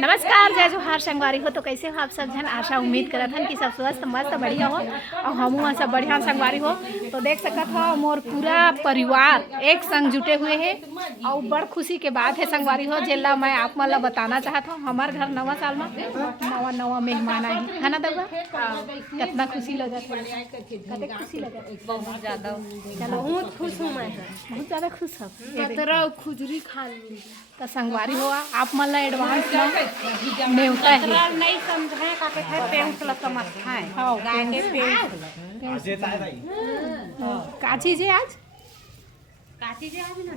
नमस्कार, जय जोहार संगवारी हो। तो कैसे हो आप सब जन? आशा उम्मीद करत हन कि सब स्वस्थ मस्त बढ़िया हो और हमहू सब बढ़िया संगवारी हो। तो देख सकत हो मोर पूरा परिवार एक संग जुटे हुए हैं और बड़ खुशी के बात है संगवारी हो, जेला मैं आप मन ला बताना चाहत हूँ। हमार घर नवा साल में नवा मेहमान आए है ना दउआ? कितना खुशी लगत है, कते खुशी लगत? बहुत ज्यादा। चलो बहुत खुश हूँ मैं, बहुत ज़्यादा खुश हो। खुजरी खा ली तो संगवारी हो आप मन ला एडवांस में न्योता है। नहीं समझे का के है पेंट ला समझाएं गाय के पेंट का चीज है आज? काची जे आवी ना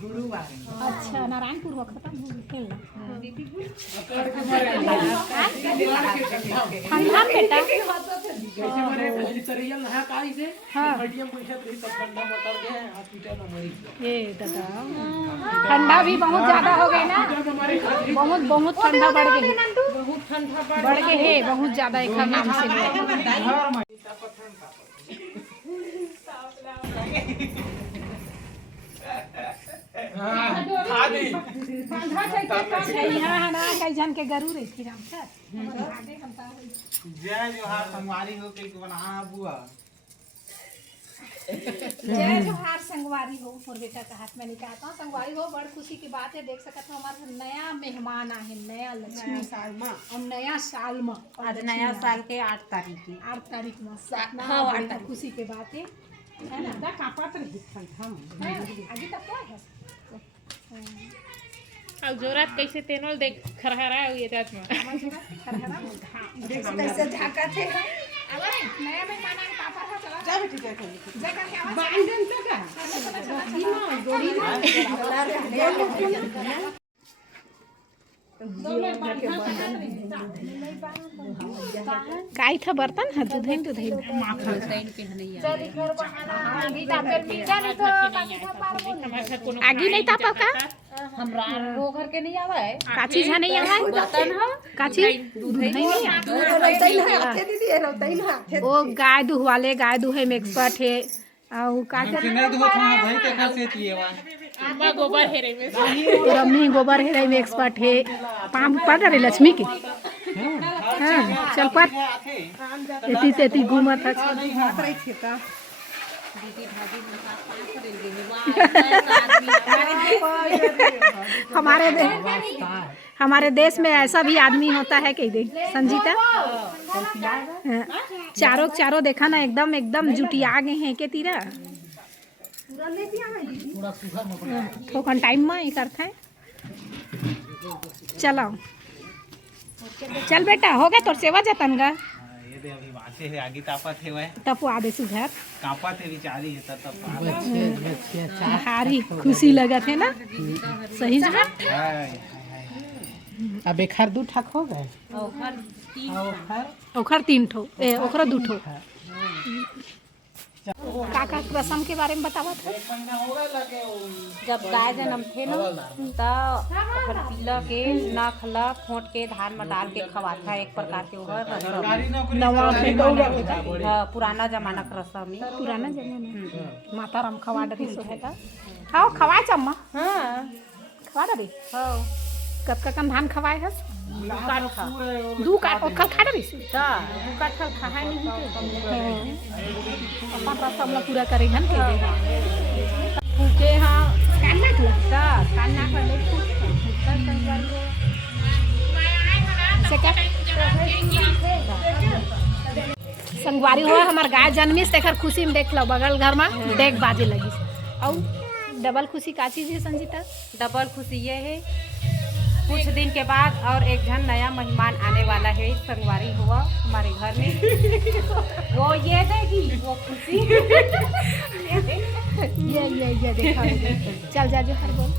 गुरुवार। अच्छा, नारायणपुर हो खत्म हो गया ठंडा बेटा। ये दादा ठंडा भी बहुत ज्यादा हो गई ना, बहुत बहुत ठंडा बढ़ गई, बहुत ठंडा बढ़ के है बहुत ज्यादा एक नाम से। यहाँ ना कई जन के गरू रही थी राम सर। जय जोहार संगवारी हो के बना बुआ। जय जोहार संगवारी हो। मोर बेटा का हाथ में निकालता हूँ। संगवारी हो, बड़ खुशी की बात है। देख सकते हो हमारे नया मेहमान आए, नया लक्ष्मी साल में और नया साल में। आज नया साल के 8 तारीख की 8 तारीख में खुशी के बात है ना? कापत रही हम अभी तक क्या है अब जोरात कैसे तेनोल देख खरहरा ये रात में कैसे झाका थे। अरे नया मेहमान आए, पापा है चला जा बेटी जा करके आवाज बांधन तक है गोड़ी काई था बर्तन है दुधइन आगी नहीं तापा का हमरा रो घर के नहीं आवे का चीज है नहीं आवे बर्तन है का चीज दूध नहीं है। वो गाय दुहवाले गाय दुहे में एक्सपर्ट है और का नहीं दुहो खाना भाई के का से चाहिए अम्मा गोबर हेरे में रम्मी गोबर हेरे में एक्सपर्ट है। पाम पड़ रही लक्ष्मी की हाँ चल पर एती तेती घूमत है। हमारे देश में ऐसा भी आदमी होता है कि देख संजीता चारों देखा ना एकदम एकदम जुटिया गए हैं के तीरा थोकन टाइम में ही करते हैं। चलो चल बेटा हो गया तोर सेवा जतन गा ये दे अभी वासे है आगे तापत है वह तब आदे सुघर कापत है विचारी है तब हारी खुशी लगत है ना सही जगह। अब एक हर 2 ठक हो गए ओखर 3 ठो ओखरा 2 ठो। काका रसम के बारे में बतावत है। जब गाय जन्म थे ना तो पीला के नख ला खोट के धान में डाल के खवाता है, एक प्रकार के रसम नवा पुराना जमाना का रसम है। पुराना जमाना माता राम खवा डरी सो है का हाँ खवाए चम्मा हाँ खवा डरी हाँ कब कन धान खवाए हस 2 काट ओखर खा डरी से 2 काठल खा नहीं अपन रसम ला पूरा करे घन के दे फूके हाँ कान्ना खला कान्ना कर ले से क्या संगवारी हो हमार गाय जन्मी से खुशी में देख लो बगल घर में डेक बाजे लगी और डबल खुशी का चीज है संजीता? डबल खुशी ये है कुछ दिन के बाद और एक जन नया मेहमान आने वाला है संगवारी हुआ हमारे घर में वो ये देगी वो खुशी ये देखा चल जा जो हर बोल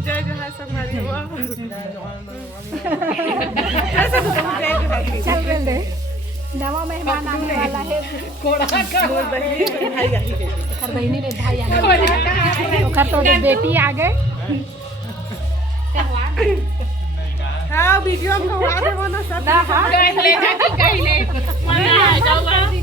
जय जोहार संगवारी हो चल बोल दे नवा मेहमान आने वाला है। हर बहनी ने भाई आने वाला तो बेटी आ गए हाँ वीडियो में खवा देबो ना सब ले जा के ले मना जाओ